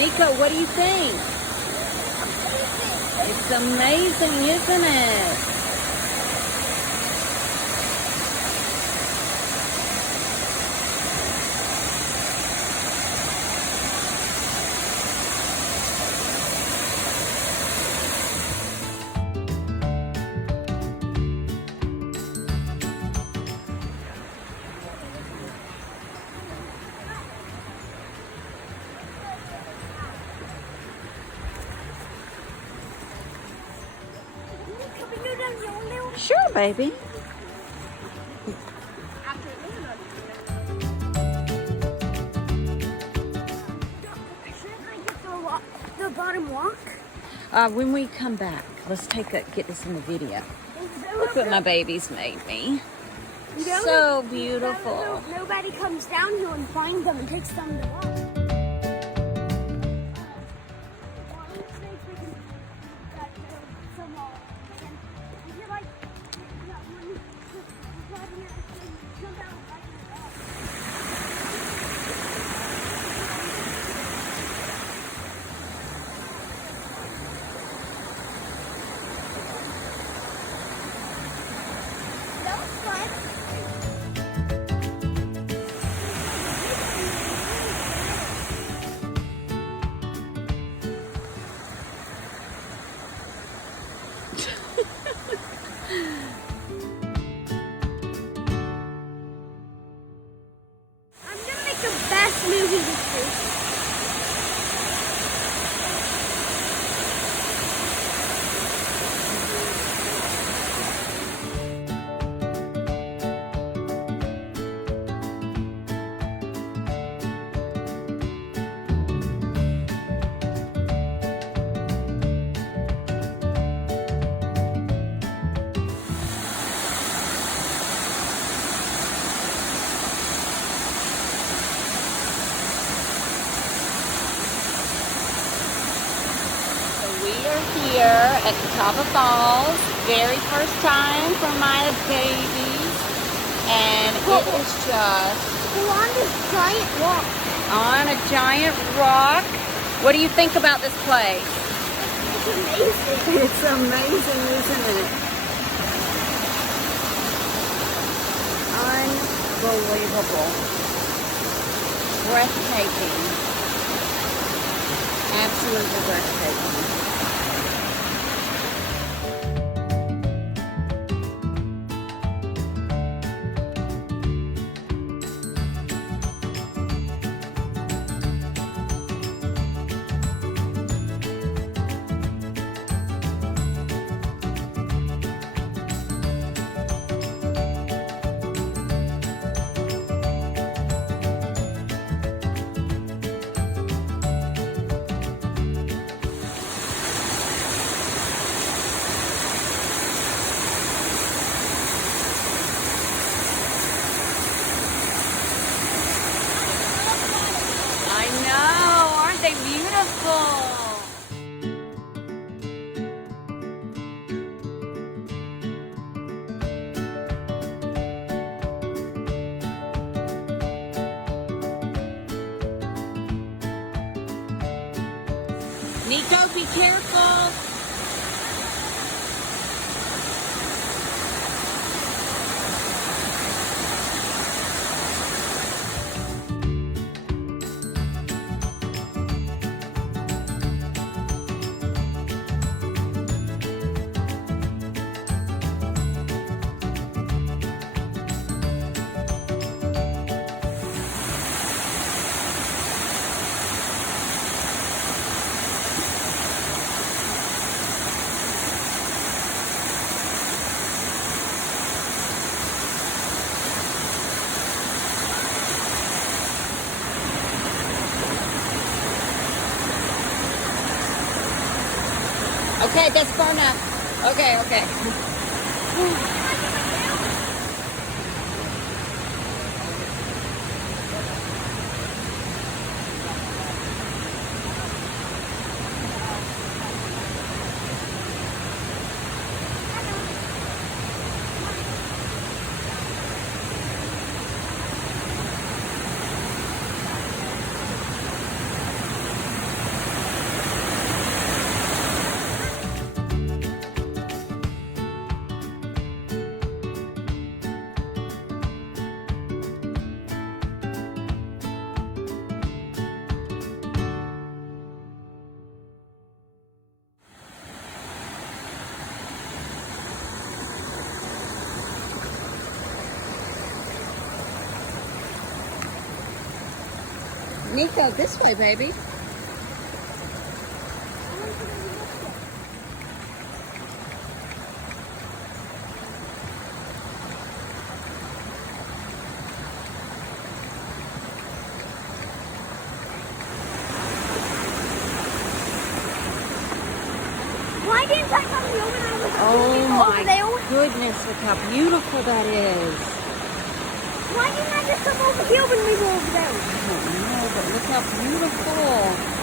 Nico, what do you think? It's amazing, isn't it? Sure, baby. Shouldn't I get the bottom walk? When we come back, let's get this in the video. Look what my babies made me. So beautiful. Nobody comes down here and finds them and takes them to walk. Here at Catawba Falls, very first time for my babies, and it is just on this giant rock. On a giant rock. What do you think about this place? It's amazing. It's amazing, isn't it? Unbelievable. Breathtaking. Absolutely breathtaking. Nico, be careful. Okay, that's far enough. Okay, okay. Nico, this way, baby. Why didn't I come here when I was Oh over there? my goodness, look how beautiful that is. Why didn't I just come over here when we were over there? I don't know, but look how beautiful.